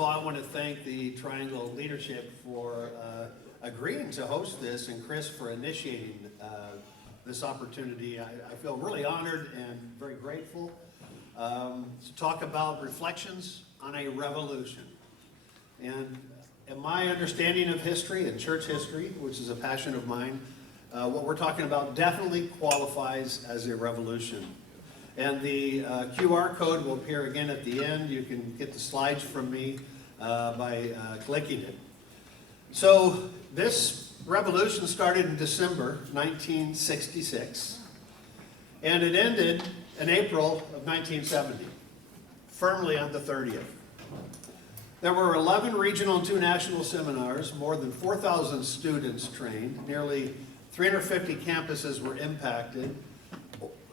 of all, I want to thank the Triangle leadership for agreeing to host this, and Chris for initiating this opportunity. I feel really honored and very grateful to talk about reflections on a revolution. And in my understanding of history and church history, which is a passion of mine, what we're talking about definitely qualifies as a revolution. And the QR code will appear again at the end. You can get the slides from me by clicking it. So this revolution started in December 1966, and it ended in April of 1970, firmly on the 30th. There were 11 regional and 2 national seminars, more than 4,000 students trained, nearly 350 campuses were impacted.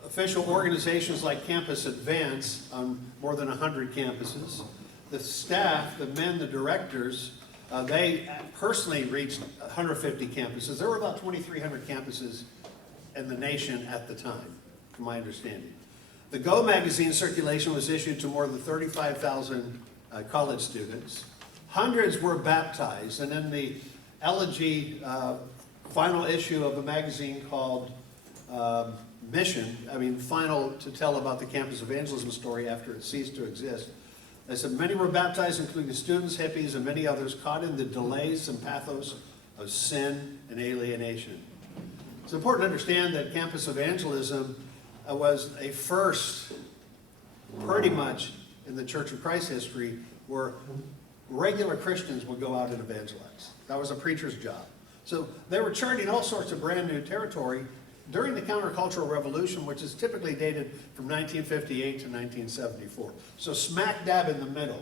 Official organizations like Campus Advance on more than 100 campuses. The staff, the men, the directors, they personally reached 150 campuses. There were about 2,300 campuses in the nation at the time, from my understanding. The Go magazine circulation was issued to more than 35,000 college students. Hundreds were baptized, and in the elegy final issue of a magazine called final to tell about the Campus Evangelism Story after it ceased to exist. They said many were baptized, including students, hippies, and many others caught in the delays and pathos of sin and alienation. It's important to understand that campus evangelism was a first, pretty much in the Church of Christ history, where regular Christians would go out and evangelize. That was a preacher's job. So they were charting all sorts of brand new territory during the countercultural revolution, which is typically dated from 1958 to 1974. So smack dab in the middle,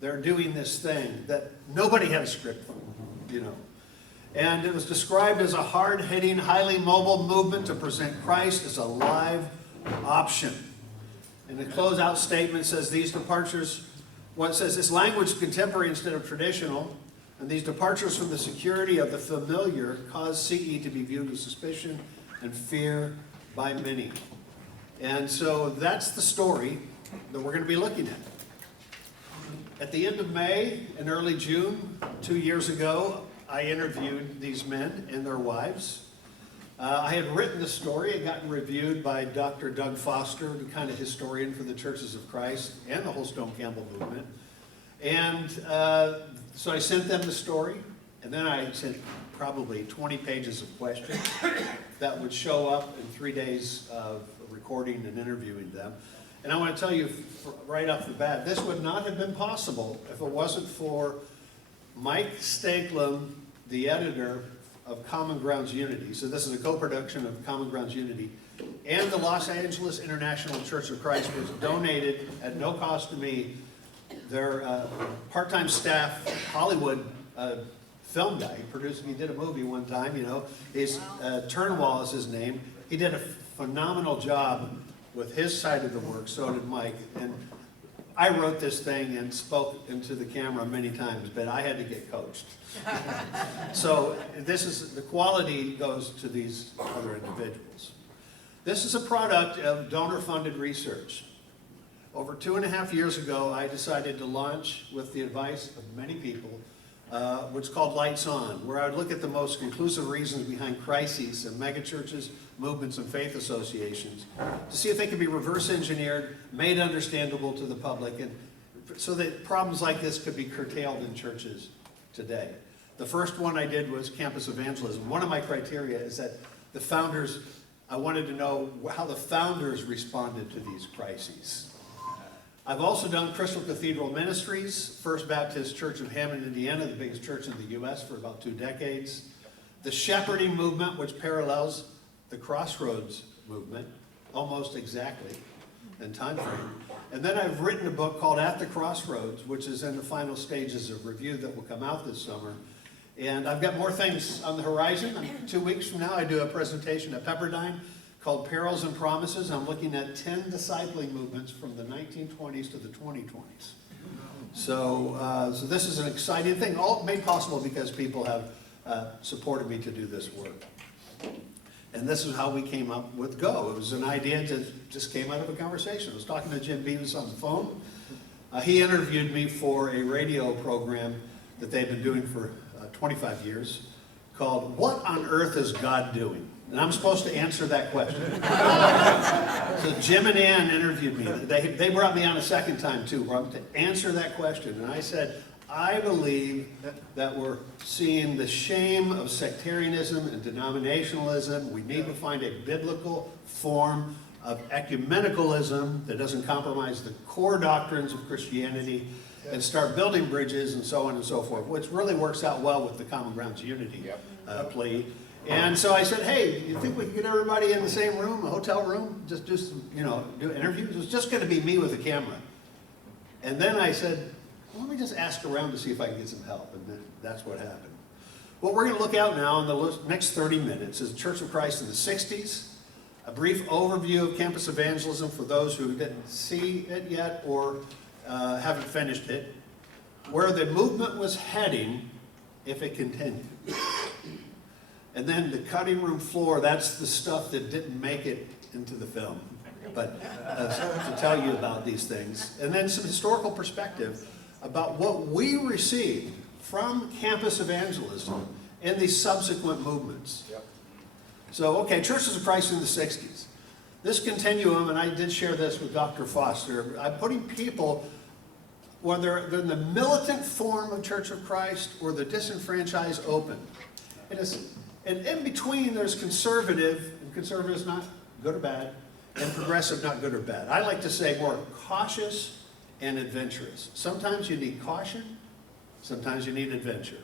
they're doing this thing that nobody had a script for, you know. And it was described as a hard-hitting, highly mobile movement to present Christ as a live option. And the closeout statement says these departures, it says this language is contemporary instead of traditional, and these departures from the security of the familiar cause CE to be viewed with suspicion and fear by many. And so that's the story that we're going to be looking at. At the end of May and early June, 2 years ago, I interviewed these men and their wives. I had written the story. It got reviewed by Dr. Doug Foster, the kind of historian for the Churches of Christ and the whole Stone Campbell movement. And so I sent them the story, and then I sent probably 20 pages of questions that would show up in 3 days of recording and interviewing them. And I want to tell you right off the bat, this would not have been possible if it wasn't for Mike Stakelum, the editor of Common Grounds Unity. So this is a co-production of Common Grounds Unity and the Los Angeles International Church of Christ, which donated at no cost to me their part-time staff, Hollywood film guy. He did a movie one time, you know. Turnwall is his name. He did a phenomenal job with his side of the work, so did Mike. And I wrote this thing and spoke into the camera many times, but I had to get coached. So the quality goes to these other individuals. This is a product of donor-funded research. Over 2.5 years ago, I decided to launch, with the advice of many people, what's called Lights On, where I would look at the most conclusive reasons behind crises of megachurches, movements, and faith associations to see if they could be reverse engineered, made understandable to the public, and so that problems like this could be curtailed in churches today. The first one I did was campus evangelism. One of my criteria is that the founders, I wanted to know how the founders responded to these crises. I've also done Crystal Cathedral Ministries, First Baptist Church of Hammond, Indiana, the biggest church in the U.S. for about 2 decades. The Shepherding Movement, which parallels the Crossroads movement, almost exactly in time frame. And then I've written a book called At the Crossroads, which is in the final stages of review that will come out this summer. And I've got more things on the horizon. 2 weeks from now, I do a presentation at Pepperdine called Perils and Promises. I'm looking at 10 discipling movements from the 1920s to the 2020s. So this is an exciting thing, all made possible because people have supported me to do this work. And this is how we came up with Go. It was an idea that just came out of a conversation. I was talking to Jim Beavis on the phone. He interviewed me for a radio program that they've been doing for 25 years called "What on Earth is God Doing?" And I'm supposed to answer that question. So Jim and Ann interviewed me. They brought me on a second time too, to answer that question. And I said, I believe that we're seeing the shame of sectarianism and denominationalism. We need to find a biblical form of ecumenicalism that doesn't compromise the core doctrines of Christianity and start building bridges and so on and so forth, which really works out well with the Common Grounds Unity plea. And so I said, hey, you think we could get everybody in the same room, a hotel room, just do some, do interviews? It was just going to be me with a camera. And then I said, well, let me just ask around to see if I can get some help. And then that's what happened. What we're going to look at now in the next 30 minutes is the Church of Christ in the 60s, a brief overview of campus evangelism for those who didn't see it yet or haven't finished it, where the movement was heading if it continued. And then the cutting room floor, that's the stuff that didn't make it into the film, but to tell you about these things. And then some historical perspective about what we received from campus evangelism in these subsequent movements. So, okay, Churches of Christ in the 60s. This continuum, and I did share this with Dr. Foster, I'm putting people, whether they're in the militant form of Church of Christ or the disenfranchised open. And in between, there's conservative, and conservative is not good or bad, and progressive, not good or bad. I like to say more cautious and adventurous. Sometimes you need caution, sometimes you need adventure.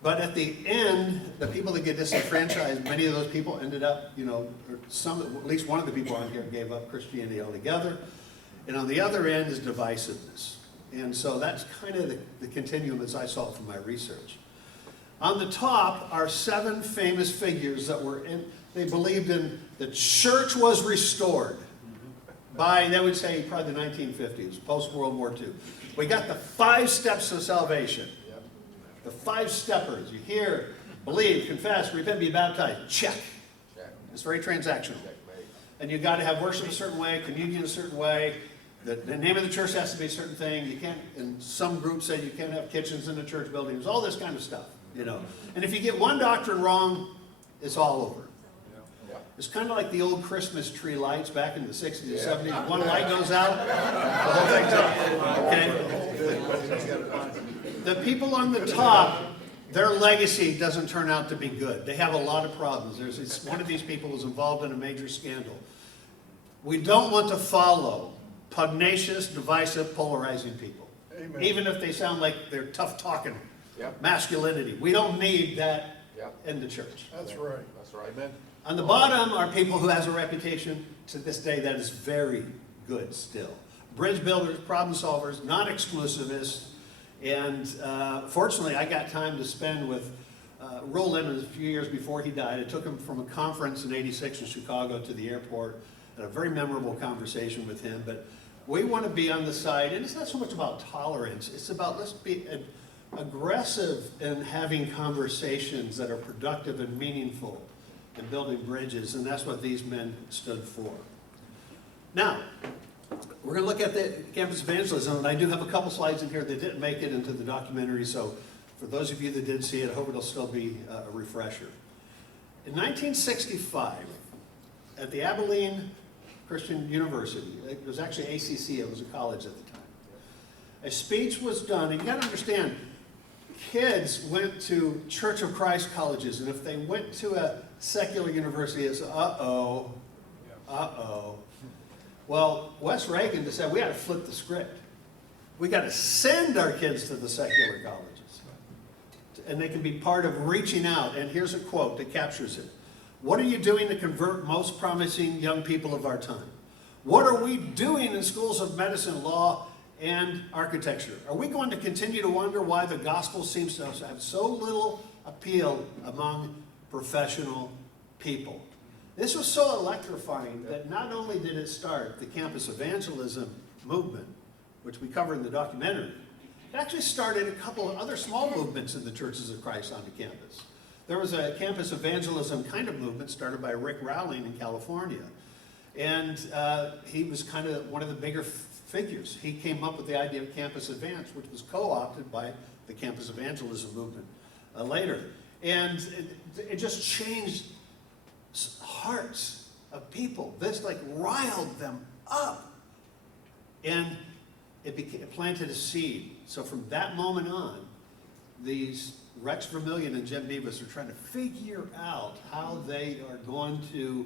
But at the end, the people that get disenfranchised, many of those people ended up, at least one of the people on here gave up Christianity altogether. And on the other end is divisiveness. And so that's kind of the continuum as I saw it from my research. On the top are 7 famous figures that were they believed in the church was restored by, they would say, probably the 1950s, post-World War II. We got the 5 steps of salvation. The 5 steppers. You hear, believe, confess, repent, be baptized. Check. It's very transactional. And you've got to have worship a certain way, communion a certain way. The name of the church has to be a certain thing. You can't, and some groups say you can't have kitchens in the church buildings. All this kind of stuff. And if you get one doctrine wrong, it's all over. It's kind of like the old Christmas tree lights back in the 60s and 70s. One light goes out, the whole thing's out. Okay? The people on the top, their legacy doesn't turn out to be good. They have a lot of problems. One of these people was involved in a major scandal. We don't want to follow pugnacious, divisive, polarizing people. Amen. Even if they sound like they're tough-talking. Masculinity. We don't need that in the church. That's right. That's right. Amen. On the bottom are people who has a reputation to this day that is very good still. Bridge builders, problem solvers, non-exclusivists, and fortunately I got time to spend with Roll Lemons a few years before he died. I took him from a conference in '86 in Chicago to the airport. Had a very memorable conversation with him, but we want to be on the side, and it's not so much about tolerance, it's about let's be aggressive in having conversations that are productive and meaningful and building bridges, and that's what these men stood for. Now, we're going to look at the campus evangelism, and I do have a couple slides in here that didn't make it into the documentary, so for those of you that did see it, I hope it'll still be a refresher. In 1965, at the Abilene Christian University, it was actually ACC, it was a college at the time, a speech was done, and you got to understand, kids went to Church of Christ colleges, and if they went to a secular university, it's uh-oh. Well, Wes Reagan decided we got to flip the script. We got to send our kids to the secular colleges. And they can be part of reaching out. And here's a quote that captures it. What are you doing to convert most promising young people of our time? What are we doing in schools of medicine, law, and architecture? Are we going to continue to wonder why the gospel seems to have so little appeal among professional people? This was so electrifying that not only did it start the campus evangelism movement, which we cover in the documentary, it actually started a couple of other small movements in the Churches of Christ on the campus. There was a campus evangelism kind of movement started by Rick Rowling in California. And he was kind of one of the bigger figures. He came up with the idea of Campus Advance, which was co-opted by the Campus Evangelism movement later. And it just changed hearts of people. This like riled them up. And it planted a seed. So from that moment on, these Rex Vermillion and Jim Beavis are trying to figure out how they are going to,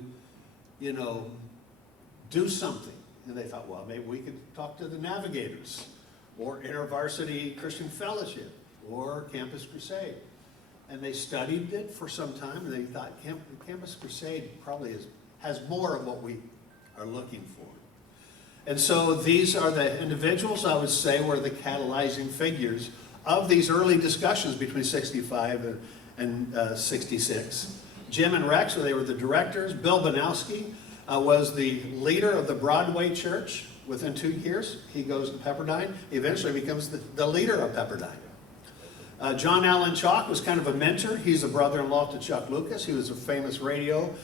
do something. And they thought, well, maybe we could talk to the Navigators, or InterVarsity Christian Fellowship, or Campus Crusade. And they studied it for some time, and they thought Campus Crusade probably has more of what we are looking for. And so these are the individuals, I would say, were the catalyzing figures of these early discussions between 65 and 66. Jim and Rex, they were the directors. Bill Banowski was the leader of the Broadway Church. Within 2 years, he goes to Pepperdine. He eventually becomes the leader of Pepperdine. John Allen Chalk was kind of a mentor. He's a brother-in-law to Chuck Lucas. He was a famous radio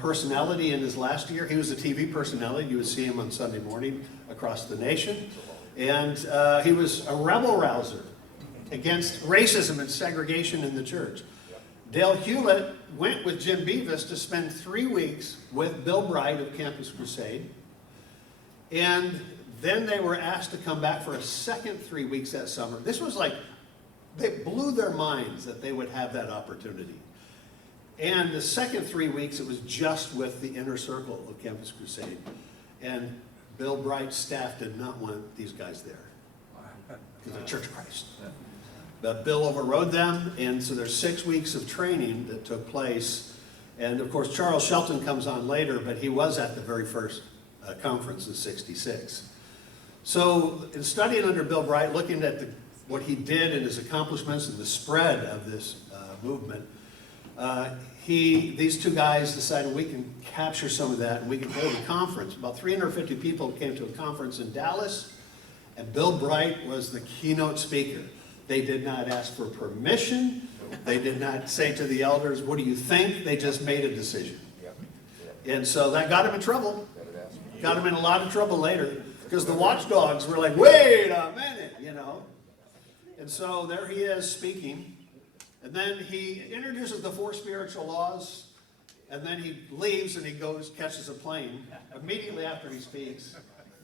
personality in his last year. He was a TV personality. You would see him on Sunday morning across the nation. And he was a rebel rouser against racism and segregation in the church. Dale Hewlett went with Jim Beavis to spend 3 weeks with Bill Bright of Campus Crusade. And then they were asked to come back for a second 3 weeks that summer. This was like, they blew their minds that they would have that opportunity. And the second 3 weeks, it was just with the inner circle of Campus Crusade. And Bill Bright's staff did not want these guys there, because the Church of Christ. But Bill overrode them, and so there's 6 weeks of training that took place. And of course, Charles Shelton comes on later, but he was at the very first conference in 66. So in studying under Bill Bright, looking at what he did and his accomplishments and the spread of this movement, these two guys decided we can capture some of that and we can hold a conference. About 350 people came to a conference in Dallas, and Bill Bright was the keynote speaker. They did not ask for permission. They did not say to the elders, what do you think? They just made a decision. And so that got him in trouble. Got him in a lot of trouble later, because the watchdogs were like, wait a minute, And so there he is speaking. And then he introduces the 4 spiritual laws, and then he leaves and he goes, catches a plane. Immediately after he speaks,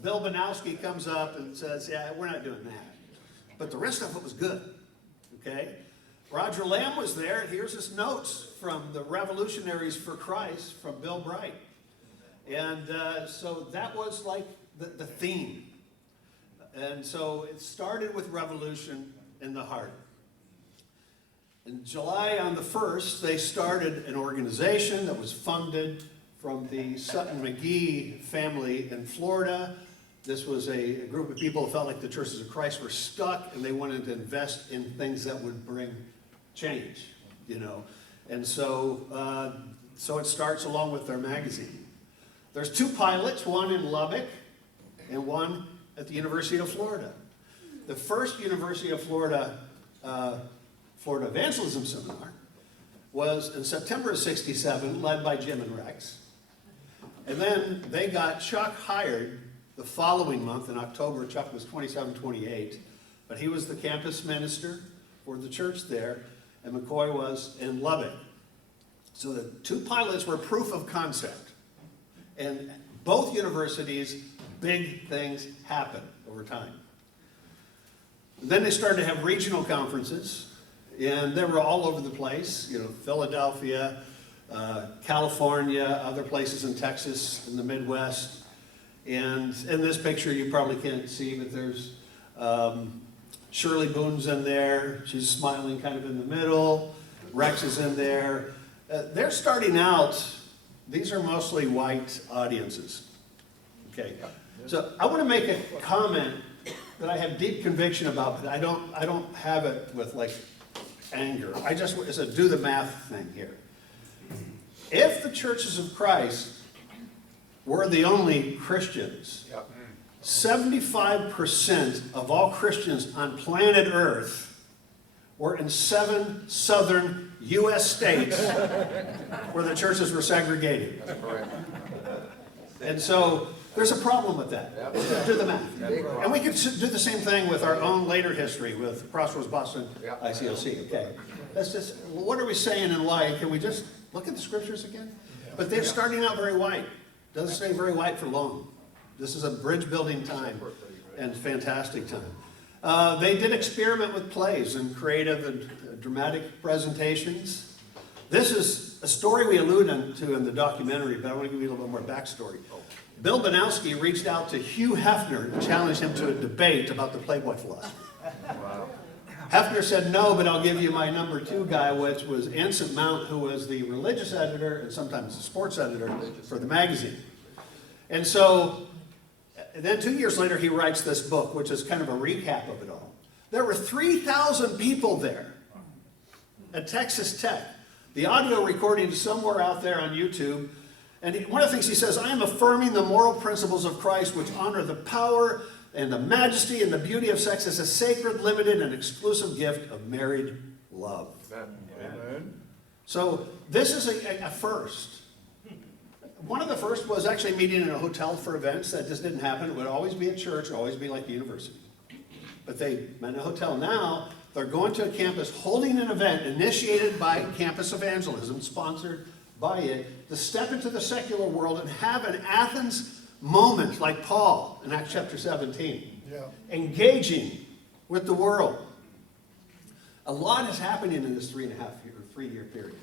Bill Banowski comes up and says, yeah, we're not doing that. But the rest of it was good, okay? Roger Lamb was there, and here's his notes from the Revolutionaries for Christ from Bill Bright. And so that was like the theme. And so it started with revolution in the heart. In July on the 1st, they started an organization that was funded from the Sutton McGee family in Florida. This was a group of people who felt like the Churches of Christ were stuck, and they wanted to invest in things that would bring change, And so, so it starts along with their magazine. There's 2 pilots, one in Lubbock and one at the University of Florida. The first University of Florida Florida Evangelism Seminar was in September of 67, led by Jim and Rex. And then they got Chuck hired the following month in October. Chuck was 27, 28, but he was the campus minister for the church there, and McCoy was in Lubbock. So the 2 pilots were proof of concept. And both universities, big things happen over time. And then they started to have regional conferences, and they were all over the place, Philadelphia, California, other places in Texas, in the Midwest. And in this picture, you probably can't see, but there's Shirley Boone's in there. She's smiling kind of in the middle. Rex is in there. They're starting out, these are mostly white audiences. Okay, so I want to make a comment that I have deep conviction about, but I don't have it with like anger. It's a do the math thing here. If the Churches of Christ were the only Christians, 75% of all Christians on planet Earth were in 7 southern U.S. states where the churches were segregated. And so there's a problem with that. Do the math. And we could do the same thing with our own later history with Crossroads Boston ICOC. Okay. That's just, what are we saying and why? Can we just look at the scriptures again? But they're starting out very white. Doesn't stay very white for long. This is a bridge building time and fantastic time. They did experiment with plays and creative and dramatic presentations. This is a story we allude to in the documentary, but I want to give you a little bit more backstory. Bill Banowski reached out to Hugh Hefner and challenged him to a debate about the Playboy philosophy. Wow. Hefner said, no, but I'll give you my number 2 guy, which was Anson Mount, who was the religious editor and sometimes the sports editor for the magazine. And so, then 2 years later, he writes this book, which is kind of a recap of it all. There were 3,000 people there at Texas Tech. The audio recording is somewhere out there on YouTube. And one of the things he says, I am affirming the moral principles of Christ, which honor the power and the majesty and the beauty of sex as a sacred, limited, and exclusive gift of married love. Amen. So this is a first. One of the first was actually meeting in a hotel for events. That just didn't happen. It would always be a church, always be like the university. But they met in a hotel. Now they're going to a campus, holding an event initiated by Campus Evangelism, sponsored by it, to step into the secular world and have an Athens moment like Paul in Acts chapter 17. Yeah. Engaging with the world. A lot is happening in this 3-year period.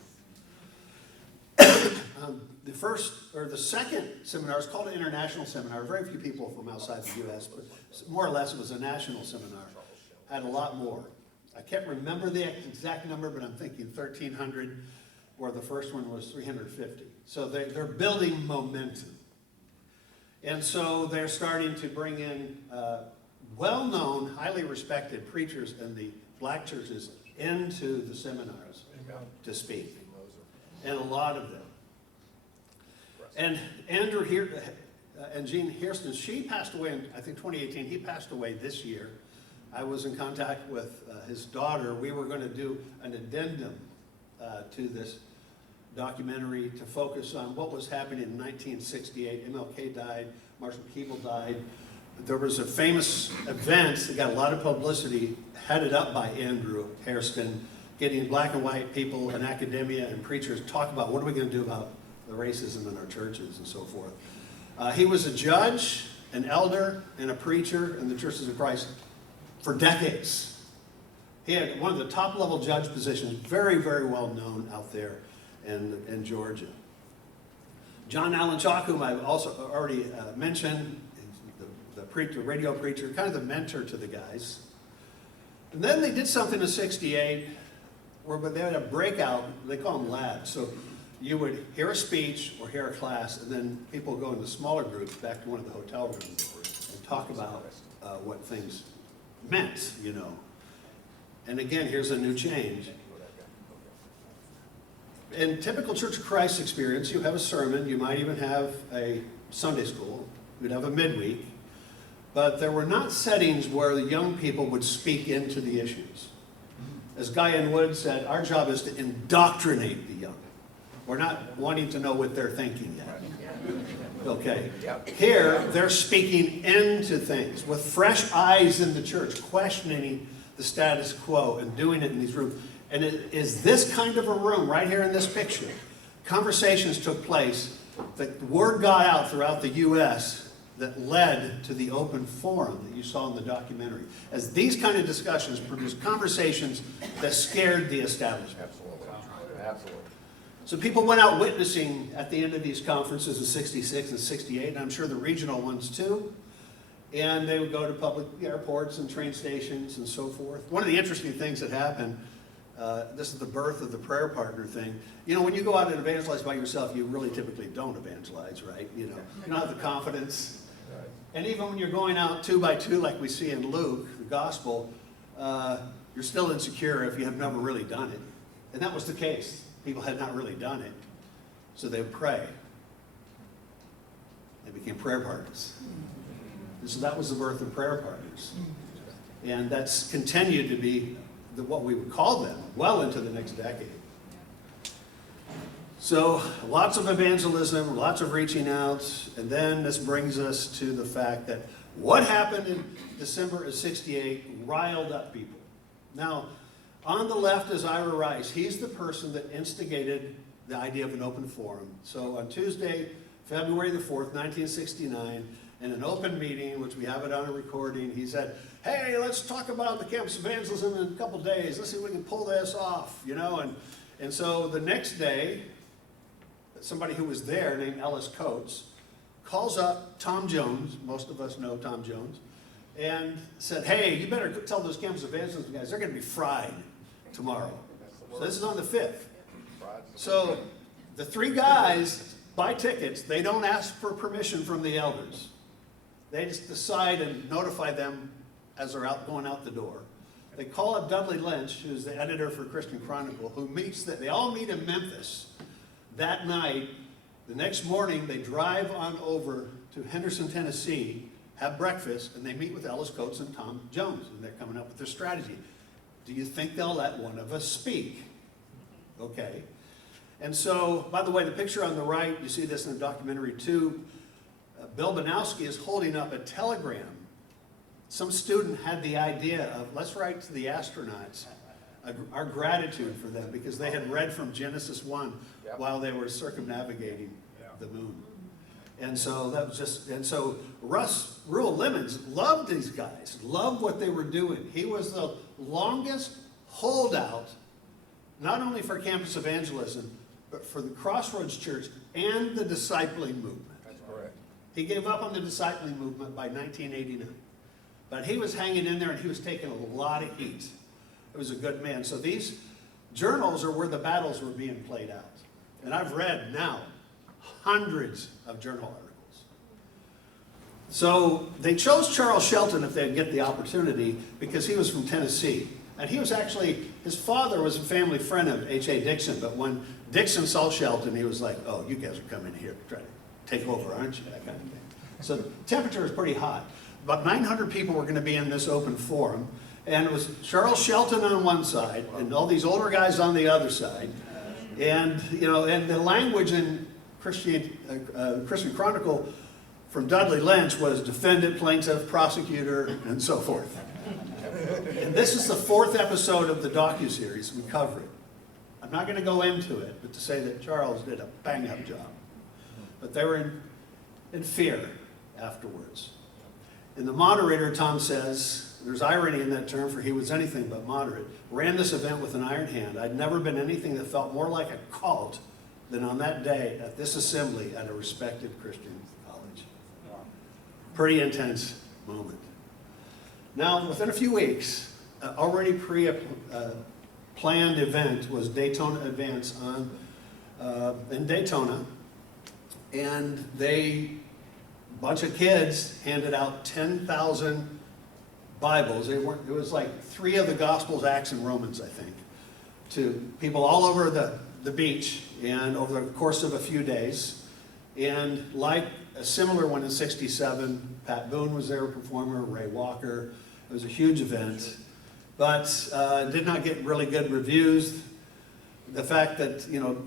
The second seminar is called an international seminar. Very few people from outside the U.S., but more or less it was a national seminar. Had a lot more. I can't remember the exact number, but I'm thinking 1,300, where the first one was 350. So they're building momentum. And so they're starting to bring in well-known, highly respected preachers in the black churches into the seminars to speak. And a lot of them. And Andrew here and Jean Hairston, she passed away in, I think, 2018. He passed away this year. I was in contact with his daughter. We were going to do an addendum to this documentary to focus on what was happening in 1968. MLK died, Marshall Keeble died. There was a famous event that got a lot of publicity, headed up by Andrew Hairston, getting black and white people and academia and preachers talk about what are we going to do about the racism in our churches and so forth. He was a judge, an elder, and a preacher in the Churches of Christ for decades. He had one of the top-level judge positions, very, very well known out there in Georgia. John Allen Chalk, whom I've also already mentioned, the radio preacher, kind of the mentor to the guys. And then they did something in '68 where they had a breakout, they call them labs. So you would hear a speech or hear a class, and then people go into smaller groups back to one of the hotel rooms and talk about what things meant, you know. And again, here's a new change. In typical Church of Christ experience, you have a sermon, you might even have a Sunday school, you'd have a midweek, but there were not settings where the young people would speak into the issues. As Guy N. Wood said, our job is to indoctrinate the young. We're not wanting to know what they're thinking yet. Okay. Here, they're speaking into things with fresh eyes in the church, questioning the status quo and doing it in these rooms. And it is this kind of a room right here in this picture. Conversations took place. The word got out throughout the U.S. that led to the open forum that you saw in the documentary. As these kind of discussions produced conversations that scared the establishment. Absolutely. Absolutely. So people went out witnessing at the end of these conferences in '66 and '68, and I'm sure the regional ones too. And they would go to public airports and train stations and so forth. One of the interesting things that happened, this is the birth of the prayer partner thing. You know, when you go out and evangelize by yourself, you really typically don't evangelize, right? You know, you don't have the confidence. And even when you're going out 2 by 2, like we see in Luke, the gospel, you're still insecure if you have never really done it. And that was the case. People had not really done it. So they would pray. They became prayer partners. And so that was the birth of prayer partners. And that's continued to be what we would call them well into the next decade. So lots of evangelism, lots of reaching out, and then this brings us to the fact that what happened in December of '68 riled up people. Now, on the left is Ira Rice. He's the person that instigated the idea of an open forum. So on Tuesday, February the 4th, 1969, in an open meeting, which we have it on a recording, he said, hey, let's talk about the campus evangelism in a couple days. Let's see if we can pull this off, you know. And so the next day, somebody who was there named Ellis Coates calls up Tom Jones, most of us know Tom Jones, and said, hey, you better tell those campus evangelism guys, they're going to be fried tomorrow. So this is on the 5th. So the three guys buy tickets. They don't ask for permission from the elders. They just decide and notify them as they're going out the door. They call up Dudley Lynch, who's the editor for Christian Chronicle, who they all meet in Memphis that night. The next morning, they drive on over to Henderson, Tennessee, have breakfast, and they meet with Ellis Coates and Tom Jones, and they're coming up with their strategy. Do you think they'll let one of us speak? Okay. And so, by the way, the picture on the right, you see this in the documentary too, Bill Banowski is holding up a telegram. Some student had the idea of, let's write to the astronauts our gratitude for them, because they had read from Genesis 1 while they were circumnavigating the moon. And so that was just, and so Ruel Lemons loved these guys, loved what they were doing. He was the longest holdout, not only for campus evangelism, but for the Crossroads Church and the discipling movement. That's correct. He gave up on the discipling movement by 1989. But he was hanging in there and he was taking a lot of heat. It was a good man. So these journals are where the battles were being played out. And I've read now hundreds of journal articles. So they chose Charles Shelton if they'd get the opportunity, because he was from Tennessee. And he was actually, his father was a family friend of H.A. Dixon, but when Dixon saw Shelton, he was like, oh, you guys are coming here to try to take over, aren't you? That kind of thing. So the temperature was pretty hot. About 900 people were going to be in this open forum, and it was Charles Shelton on one side and all these older guys on the other side. And, you know, and the language in Christian Chronicle from Dudley Lynch was defendant, plaintiff, prosecutor, and so forth. And this is the 4th episode of the docuseries. We cover it. I'm not going to go into it, but to say that Charles did a bang-up job. But they were in fear afterwards. And the moderator, Tom says, there's irony in that term, for he was anything but moderate, ran this event with an iron hand. I'd never been anything that felt more like a cult than on that day at this assembly at a respected Christian college. Pretty intense moment. Now, within a few weeks, already planned event was Daytona Advance in Daytona, and a bunch of kids handed out 10,000 Bibles. It was like 3 of the Gospels, Acts, and Romans, I think, to people all over the beach and over the course of a few days. And like a similar one in '67, Pat Boone was there, a performer, Ray Walker. It was a huge event, but did not get really good reviews. The fact that, you know,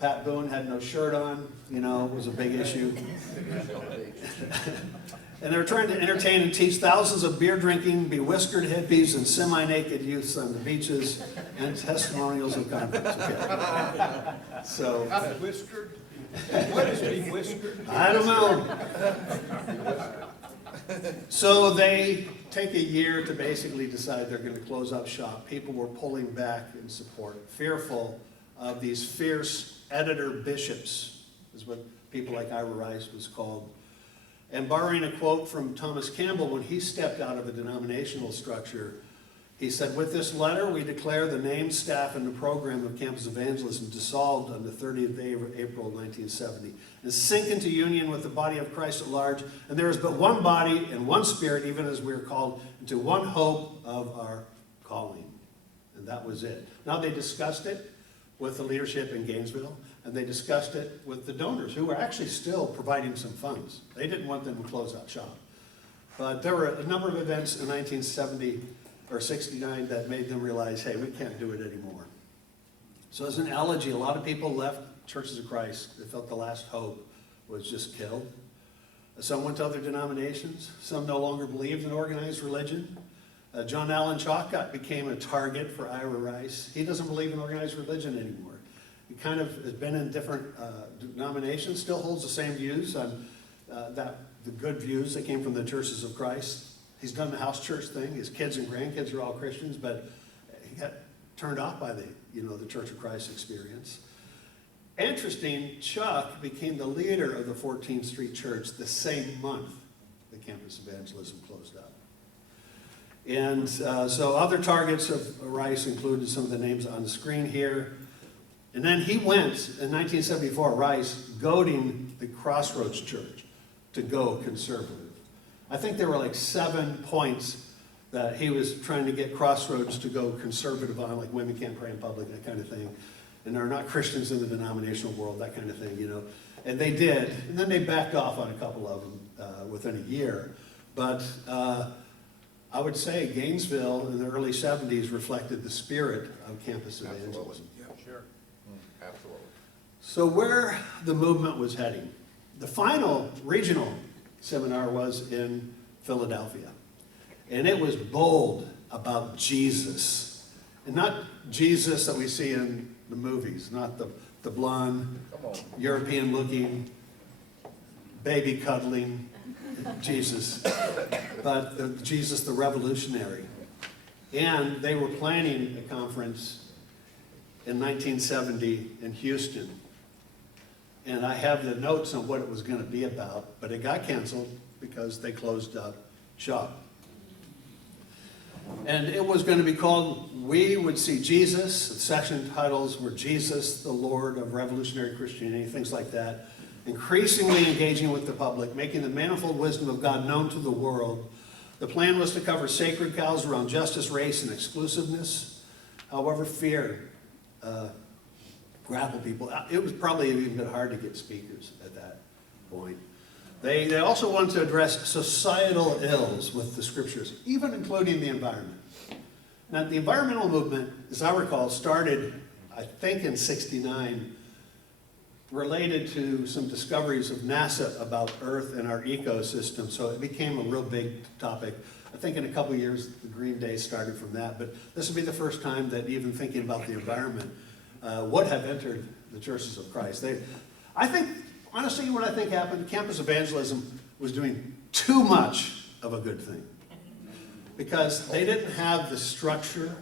Pat Boone had no shirt on, you know, was a big issue. And they were trying to entertain and teach thousands of beer-drinking, bewhiskered hippies and semi-naked youths on the beaches, and testimonials of converts. Okay. So, Whiskered? What is bewhiskered? I don't know. So they take a year to basically decide they're going to close up shop. People were pulling back in support, fearful of these fierce editor bishops, is what people like Ira Rice was called. And borrowing a quote from Thomas Campbell, when he stepped out of a denominational structure, he said, with this letter, we declare the name, staff, and the program of Campus Evangelism dissolved on the 30th day of April 1970, and sink into union with the body of Christ at large. And there is but one body and one spirit, even as we are called into one hope of our calling. And that was it. Now they discussed it with the leadership in Gainesville, and they discussed it with the donors, who were actually still providing some funds. They didn't want them to close out shop. But there were a number of events in 1970 or 69 that made them realize, hey, we can't do it anymore. So as an elegy, a lot of people left Churches of Christ, they felt the last hope was just killed. Some went to other denominations. Some no longer believed in organized religion. John Allen Chalk became a target for Ira Rice. He doesn't believe in organized religion anymore. He kind of has been in different denominations, still holds the same views on the good views that came from the Churches of Christ. He's done the house church thing. His kids and grandkids are all Christians, but he got turned off by the Church of Christ experience. Interesting, Chuck became the leader of the 14th Street Church the same month that Campus Evangelism closed up. And so other targets of Rice included some of the names on the screen here. And then he went, in 1974, Rice, goading the Crossroads Church to go conservative. I think there were like 7 points that he was trying to get Crossroads to go conservative on, like women can't pray in public, that kind of thing. And there are not Christians in the denominational world, that kind of thing, And they did, and then they backed off on a couple of them within a year. But I would say Gainesville in the early 70s reflected the spirit of campus evangelism. Yeah, sure. Absolutely. So where the movement was heading, the final regional seminar was in Philadelphia. And it was bold about Jesus. And not Jesus that we see in the movies, not the blonde, European-looking, baby-cuddling Jesus, but Jesus the revolutionary. And they were planning a conference in 1970 in Houston. And I have the notes on what it was going to be about, but it got canceled because they closed up shop. And it was going to be called We Would See Jesus. The session titles were Jesus, the Lord of Revolutionary Christianity, things like that. Increasingly engaging with the public, making the manifold wisdom of God known to the world. The plan was to cover sacred cows around justice, race, and exclusiveness. However, fear grappled people. It was probably even been hard to get speakers at that point. They also wanted to address societal ills with the scriptures, even including the environment. Now, the environmental movement, as I recall, started, I think, in '69, related to some discoveries of NASA about Earth and our ecosystem, so it became a real big topic. I think in a couple of years, the Green Day started from that, but this would be the first time that even thinking about the environment would have entered the Churches of Christ. I think, honestly, what I think happened, campus evangelism was doing too much of a good thing. Because they didn't have the structure,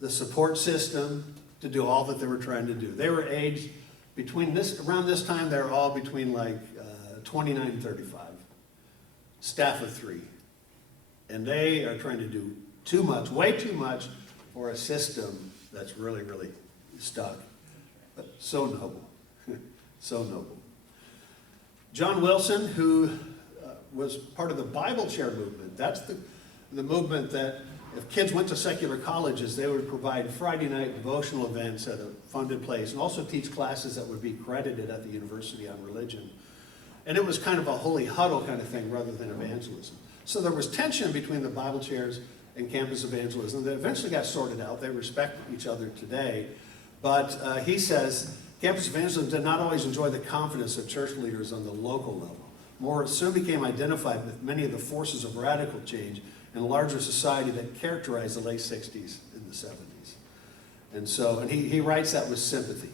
the support system to do all that they were trying to do. They were aged around this time, they were all between like 29 and 35. Staff of 3. And they are trying to do too much, way too much for a system that's really, really stuck. But so noble. So noble. John Wilson, who was part of the Bible chair movement, that's the movement that if kids went to secular colleges, they would provide Friday night devotional events at a funded place and also teach classes that would be credited at the university on religion. And it was kind of a holy huddle kind of thing rather than evangelism. So there was tension between the Bible chairs and campus evangelism that eventually got sorted out. They respect each other today. But he says, campus evangelism did not always enjoy the confidence of church leaders on the local level. More, it soon became identified with many of the forces of radical change in a larger society that characterized the late 60s and the 70s. And so, and he writes that with sympathy.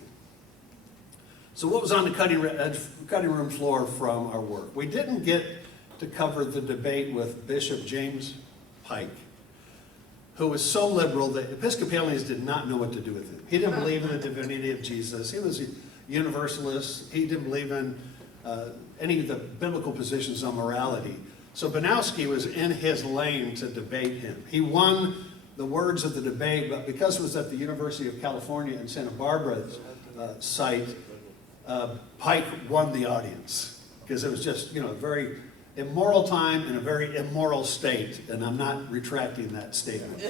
So what was on the cutting room floor from our work? We didn't get to cover the debate with Bishop James Pike, who was so liberal that Episcopalians did not know what to do with him. He didn't believe in the divinity of Jesus. He was a universalist. He didn't believe in any of the biblical positions on morality. So Banowski was in his lane to debate him. He won the words of the debate, but because it was at the University of California in Santa Barbara site, Pike won the audience because it was just, a very immoral time in a very immoral state, and I'm not retracting that statement.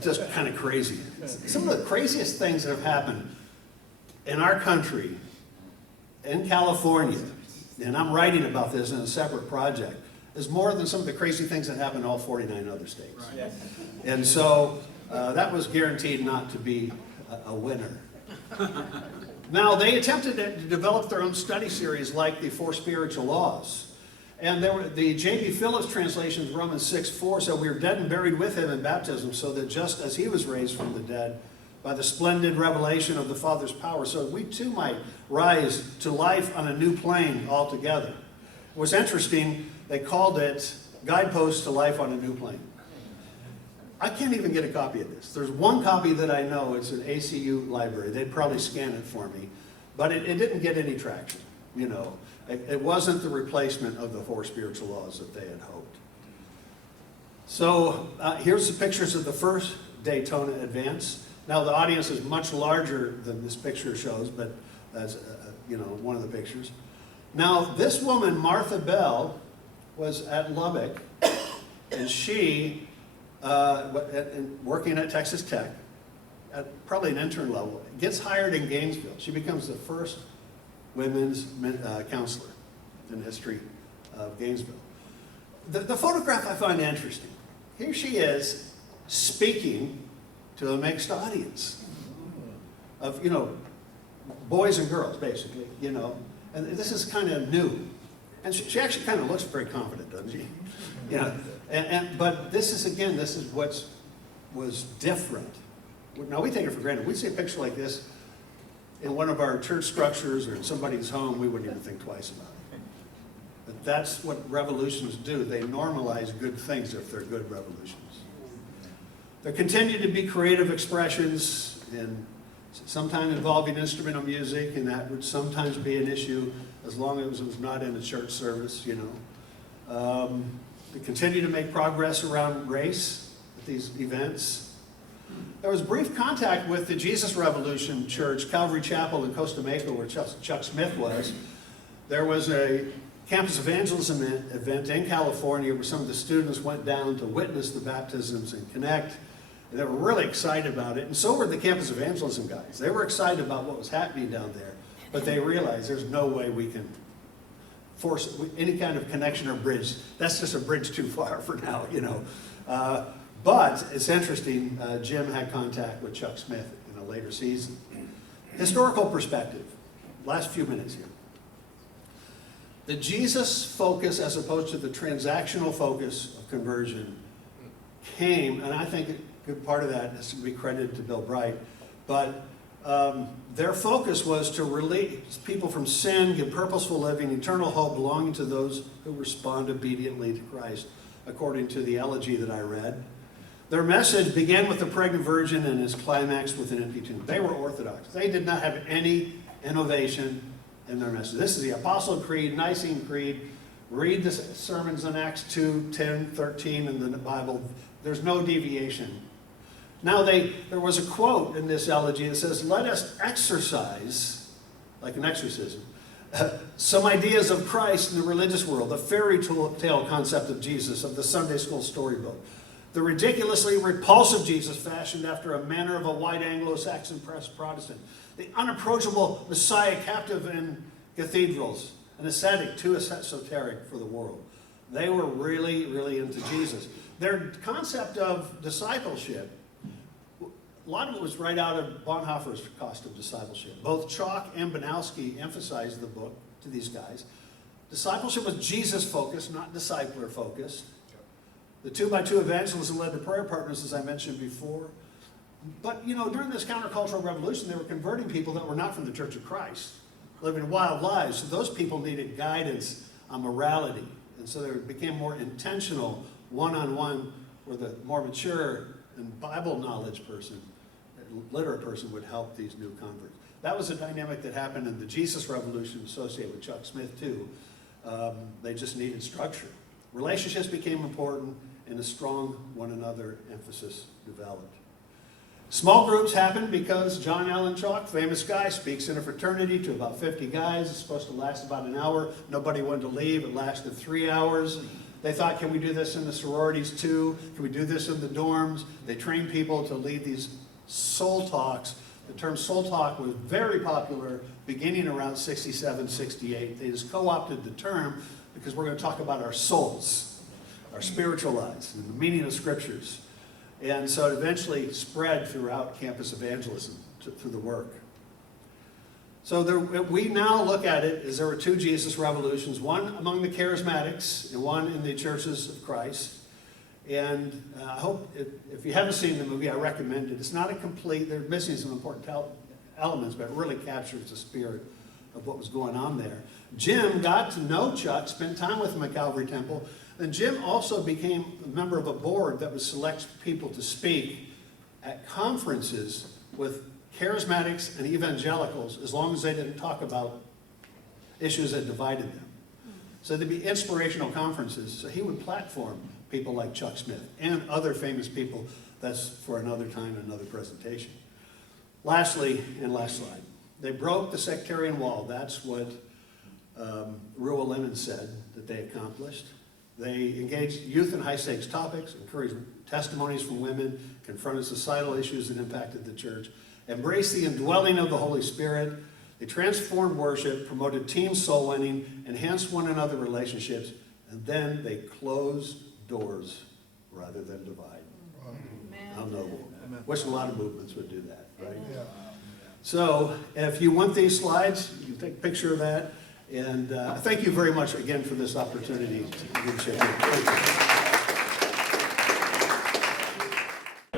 Just kind of crazy. Some of the craziest things that have happened in our country, in California, and I'm writing about this in a separate project, is more than some of the crazy things that happen in all 49 other states. Right. And so that was guaranteed not to be a winner. Now, they attempted to develop their own study series like the Four Spiritual Laws. And the J.B. Phillips translation of Romans 6:4 said, "We are dead and buried with him in baptism, so that just as he was raised from the dead by the splendid revelation of the Father's power, so we too might rise to life on a new plane altogether." It was interesting, they called it Guideposts to Life on a New Plane. I can't even get a copy of this. There's one copy that I know, it's an ACU library. They'd probably scan it for me, but it didn't get any traction, you know. It wasn't the replacement of the Four Spiritual Laws that they had hoped. So here's the pictures of the first Daytona Advance. Now the audience is much larger than this picture shows, but that's one of the pictures. Now this woman, Martha Bell, was at Lubbock, and she, working at Texas Tech, at probably an intern level, gets hired in Gainesville. She becomes the first women's counselor in the history of Gainesville. The photograph I find interesting. Here she is speaking to a mixed audience of, boys and girls, basically, and this is kind of new. And she actually kind of looks very confident, doesn't she? But this is what was different. Now we take it for granted. We see a picture like this in one of our church structures or in somebody's home, we wouldn't even think twice about it. But that's what revolutions do. They normalize good things if they're good revolutions. There continue to be creative expressions, and sometimes involving instrumental music, and that would sometimes be an issue as long as it was not in a church service, They continue to make progress around race at these events. There was brief contact with the Jesus Revolution Church, Calvary Chapel in Costa Mesa, where Chuck Smith was. There was a Campus Evangelism event in California where some of the students went down to witness the baptisms and connect. And they were really excited about it. And so were the Campus Evangelism guys. They were excited about what was happening down there. But they realized there's no way we can force any kind of connection or bridge. That's just a bridge too far for now, But it's interesting, Jim had contact with Chuck Smith in a later season. Historical perspective, last few minutes here. The Jesus focus as opposed to the transactional focus of conversion came, and I think a good part of that is to be credited to Bill Bright, but their focus was to release people from sin, give purposeful living, eternal hope belonging to those who respond obediently to Christ, according to the elegy that I read. Their message began with the pregnant virgin and is climaxed with an empty tomb. They were Orthodox. They did not have any innovation in their message. This is the Apostle Creed, Nicene Creed. Read the sermons in Acts 2, 10, 13 in the Bible. There's no deviation. Now there was a quote in this elegy that says, "Let us exercise," like an exorcism, some ideas of Christ in the religious world, the fairy tale concept of Jesus, of the Sunday school storybook. The ridiculously repulsive Jesus fashioned after a manner of a white Anglo-Saxon Protestant. The unapproachable Messiah captive in cathedrals. An ascetic, too esoteric for the world. They were really, really into Jesus. Their concept of discipleship, a lot of it was right out of Bonhoeffer's Cost of Discipleship. Both Chalk and Banowski emphasized the book to these guys. Discipleship was Jesus-focused, not discipler-focused. The 2x2 evangelism led to prayer partners, as I mentioned before. But, during this countercultural revolution, they were converting people that were not from the Church of Christ, living wild lives. So those people needed guidance on morality. And so they became more intentional, one-on-one, where the more mature and Bible knowledge person, literate person, would help these new converts. That was a dynamic that happened in the Jesus Revolution associated with Chuck Smith, too. They just needed structure. Relationships became important, and a strong one-another emphasis developed. Small groups happened because John Allen Chalk, famous guy, speaks in a fraternity to about 50 guys. It's supposed to last about an hour. Nobody wanted to leave. It lasted 3 hours. They thought, can we do this in the sororities too? Can we do this in the dorms? They trained people to lead these soul talks. The term soul talk was very popular beginning around 67, 68. They just co-opted the term because we're going to talk about our souls, our spiritual lives, and the meaning of scriptures. And so it eventually spread throughout campus evangelism through the work. So we now look at it as there were two Jesus revolutions, one among the charismatics and one in the churches of Christ. And I hope, if you haven't seen the movie, I recommend it. It's not a complete, they're missing some important elements, but it really captures the spirit of what was going on there. Jim got to know Chuck, spent time with him at Calvary Temple. Then Jim also became a member of a board that would select people to speak at conferences with charismatics and evangelicals, as long as they didn't talk about issues that divided them. So there'd be inspirational conferences. So he would platform people like Chuck Smith and other famous people. That's for another time, another presentation. Lastly, and last slide, they broke the sectarian wall. That's what Ruel Lemon said that they accomplished. They engaged youth in high-stakes topics, encouraged testimonies from women, confronted societal issues that impacted the church, embraced the indwelling of the Holy Spirit. They transformed worship, promoted team soul winning, enhanced one another relationships, and then they closed doors rather than divide. How noble. Wish a lot of movements would do that, right? Yeah. So if you want these slides, you can take a picture of that. And thank you very much again for this opportunity to share.